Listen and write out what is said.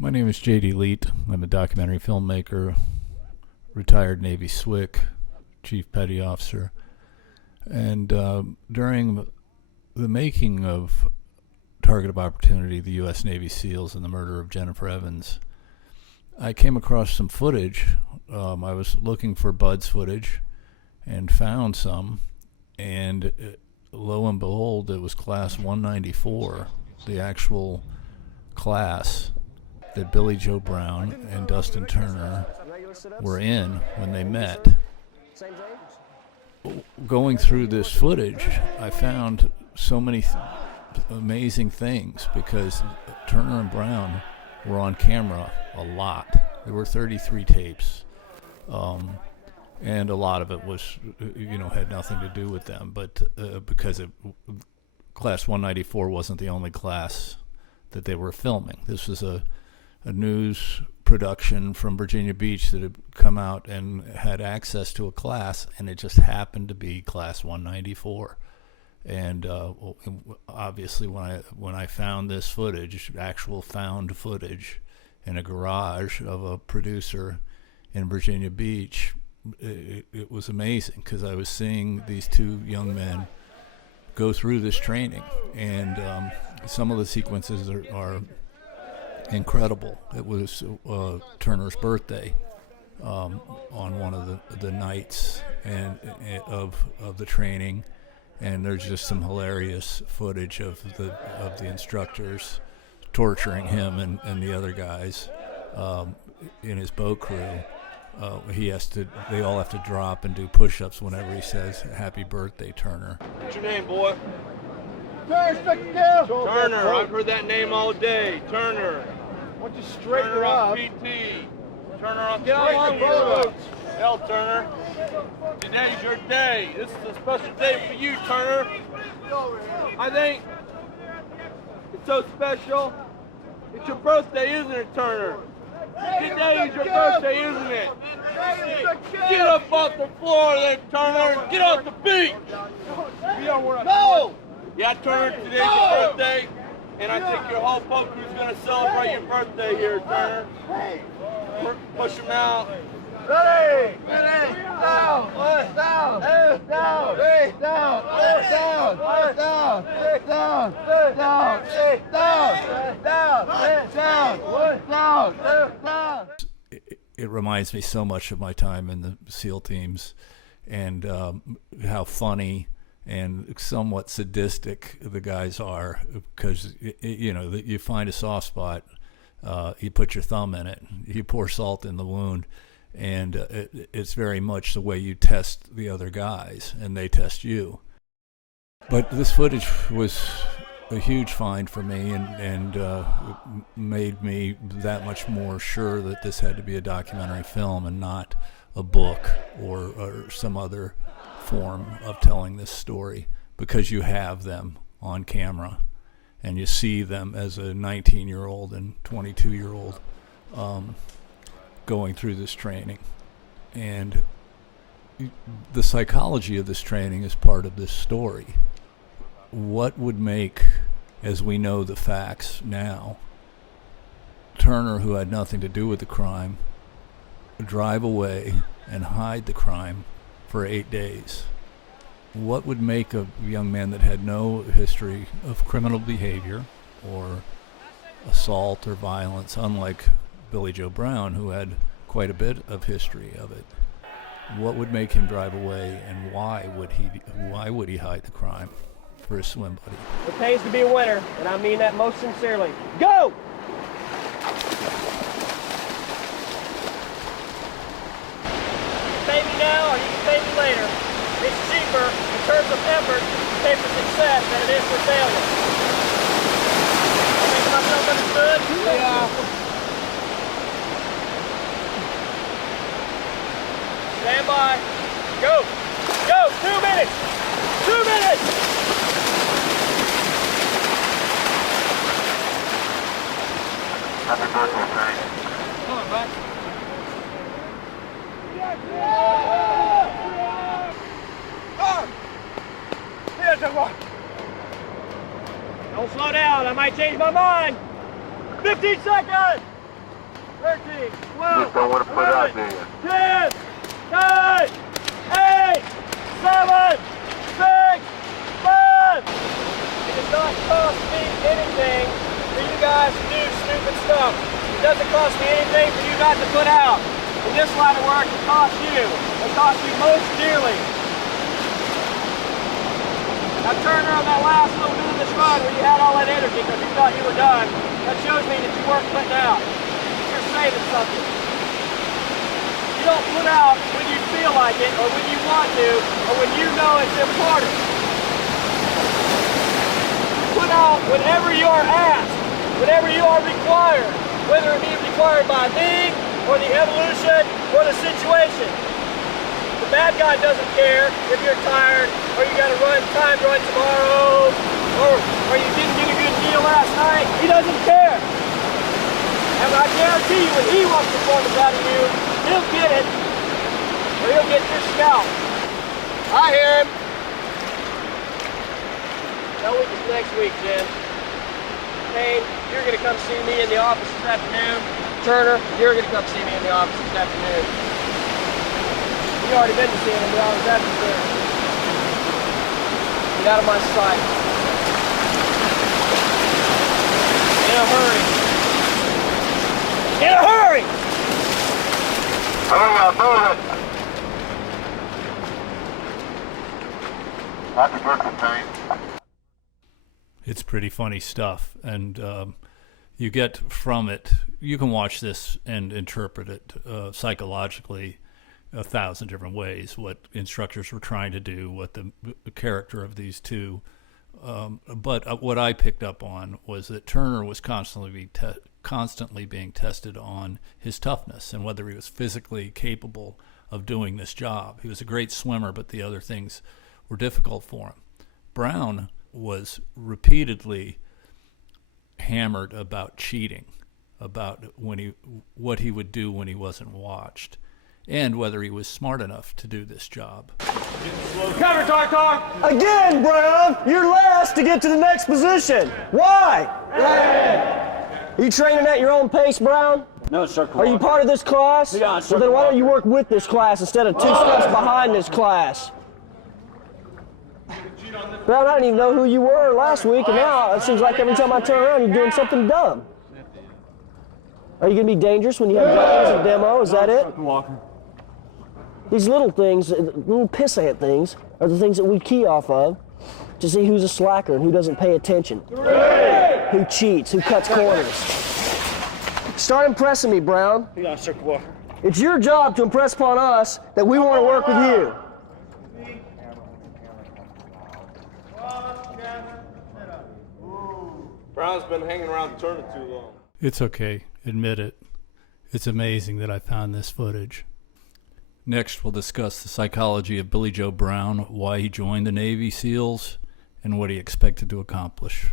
My name is JD Leete. I'm a documentary filmmaker, retired Navy SWCC, Chief Petty Officer. And during the making of Target of Opportunity, the U.S. Navy SEALs, and the murder of Jennifer Evans, I came across some footage. I was looking for Bud's footage and found some. And lo and behold, it was Class 194, the actual class that Billy Joe Brown and Dustin Turner were in when they met. Going through this footage, I found so many amazing things because Turner and Brown were on camera a lot. There were 33 tapes, and a lot of it was, had nothing to do with them. But because Class 194 wasn't the only class that they were filming. This was a news production from Virginia Beach that had come out and had access to a class, and it just happened to be Class 194. And obviously, when I found this footage, actual found footage in a garage of a producer in Virginia Beach, it was amazing because I was seeing these two young men go through this training, and some of the sequences are incredible. It was Turner's birthday on one of the nights of the training, and there's just some hilarious footage of the instructors torturing him and the other guys in his boat crew. They all have to drop and do push-ups whenever he says "Happy Birthday, Turner." What's your name, boy? Turner, I've heard that name all day. Turner. why don't you straighten her Turner on up? PT. Turner on Get on straight the road. Hell, Turner. Today's your day. This is a special day for you, Turner. I think it's so special. It's your birthday, isn't it, Turner? Today is your birthday, isn't it? Get up off the floor there, Turner. Get off the beach. No! Yeah, Turner, today's your birthday, and I think your whole boat crew's going to celebrate your birthday here, Turner. Push him out. Ready! Ready! Down! Down! Down! Down! Down! Down! Down! Down! Down! Down! Down! It reminds me so much of my time in the SEAL teams, and how funny and somewhat sadistic the guys are, because you find a soft spot, you put your thumb in it, you pour salt in the wound, and it's very much the way you test the other guys and they test you. But this footage was a huge find for me, and made me that much more sure that this had to be a documentary film and not a book or some other form of telling this story, because you have them on camera and you see them as a 19-year-old and 22-year-old going through this training. And the psychology of this training is part of this story. What would make, as we know the facts now, Turner, who had nothing to do with the crime, drive away and hide the crime for 8 days? What would make a young man that had no history of criminal behavior or assault or violence, unlike Billy Joe Brown, who had quite a bit of history of it, what would make him drive away, and why would he hide the crime for his swim buddy? It pays to be a winner, and I mean that most sincerely. Go! Pay me now, or you can pay me later. It's cheaper in terms of effort to pay for success than it is for failure. Make myself understood? Yeah. Stand by. Go! Go! 2 minutes! 2 minutes! Happy birthday, Frank. Come on, bud. Don't slow down, I might change my mind. 15 seconds! 13, 12, Just don't want to put out 11, there. 10, 9, 8, 7, 6, 5. It does not cost me anything for you guys to do stupid stuff. It doesn't cost me anything for you guys to put out. In this line of work, it costs you. It costs you most dearly. Now, Turner, on that last little bit of this run where you had all that energy because you thought you were done, that shows me that you weren't putting out. You're saving something. You don't put out when you feel like it, or when you want to, or when you know it's important. Put out whenever you are asked, whenever you are required, whether it be required by me, or the evolution, or the situation. The bad guy doesn't care if you're tired, or you gotta time run tomorrow, or you didn't get a good deal last night. He doesn't care. And I guarantee you, when he wants performance out of you, he'll get it, or he'll get your scalp. I hear him. That week is next week, Jim. Payne, you're gonna come see me in the office this afternoon. Turner, you're gonna come see me in the office this afternoon. You already been to see him in the office afternoon. Get out of my sight. In a hurry. In a hurry! Hurry up, move it. Happy birthday, Payne. It's pretty funny stuff, and you get from it, you can watch this and interpret it psychologically 1,000 different ways, what instructors were trying to do, what the character of these two. But what I picked up on was that Turner was constantly being tested on his toughness and whether he was physically capable of doing this job. He was a great swimmer, but the other things were difficult for him. Brown was repeatedly hammered about cheating, about what he would do when he wasn't watched, and whether he was smart enough to do this job. Cover, Tartar! Again, Brown, you're last to get to the next position. Why? Are you training at your own pace, Brown? No, sir. Are you part of this class? Yeah, sir. Well, then why don't you work with this class instead of 2 steps behind this class? Brown, I didn't even know who you were last week, and now it seems like every time I turn around, you're doing something dumb. Are you going to be dangerous when you have as a demo? Is that it? These little things, little pissant things, are the things that we key off of to see who's a slacker and who doesn't pay attention, who cheats, who cuts corners. Start impressing me, Brown. It's your job to impress upon us that we want to work with you. Brown's been hanging around the tournament too long. It's okay, admit it. It's amazing that I found this footage. Next, we'll discuss the psychology of Billy Joe Brown, why he joined the Navy SEALs, and what he expected to accomplish.